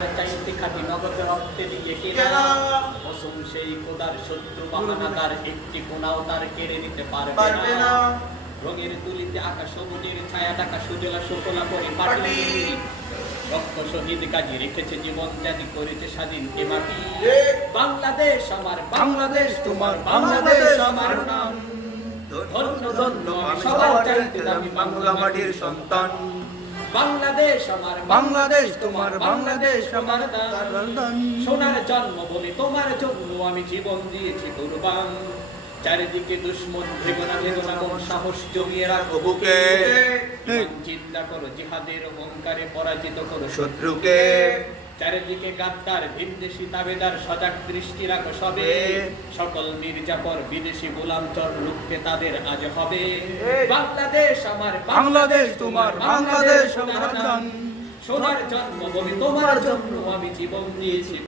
চাইতে খাঁটি নগদ রক্তে দিয়ে কেনা কসম সেই খোদার শত্রু বাহানাদার একটি কোনাও তার কেড়ে নিতে পারবে না। রঙের তুলিতে আঁকা সবুজের ছায়া ঢাকা সুজলা সুফলা করে পাটি রক্ত শহীদ কাজী রেখেছে জীবন জাতি করেছে স্বাধীন এ মাটি। বাংলাদেশ আমার বাংলাদেশ তোমার বাংলাদেশ আমার নাম। ধন্য ধন্য সবার চাইতে দামি বাংলা মাটির সন্তান। বাংলাদেশ আমার বাংলাদেশ তোমার বাংলাদেশ আমার দান। সোনার জন্মভূমি তোমার জন্য আমি জীবন দিয়েছি কুরবান। চারিদিকে দুশ্মন ভেগনা ভেগনা কোন সাহস জমিয়ে রাখো বুকে। চিন্তা করো জিহাদের অহংকারে পরাজিত করো শত্রুকে। চারিদিকে গাদ্দার ভিনদেশি তাবেদার সজাগ দৃষ্টি রাখো সবে। সকল মির্জাফর বিদেশি গোলামচর লুকতে তাদের আজ হবে। বাংলাদেশ আমার বাংলাদেশ তোমার বাংলাদেশ আমার দান। সোনার জন্মভূমি তোমার জন্য আমি জীবন দিয়েছি।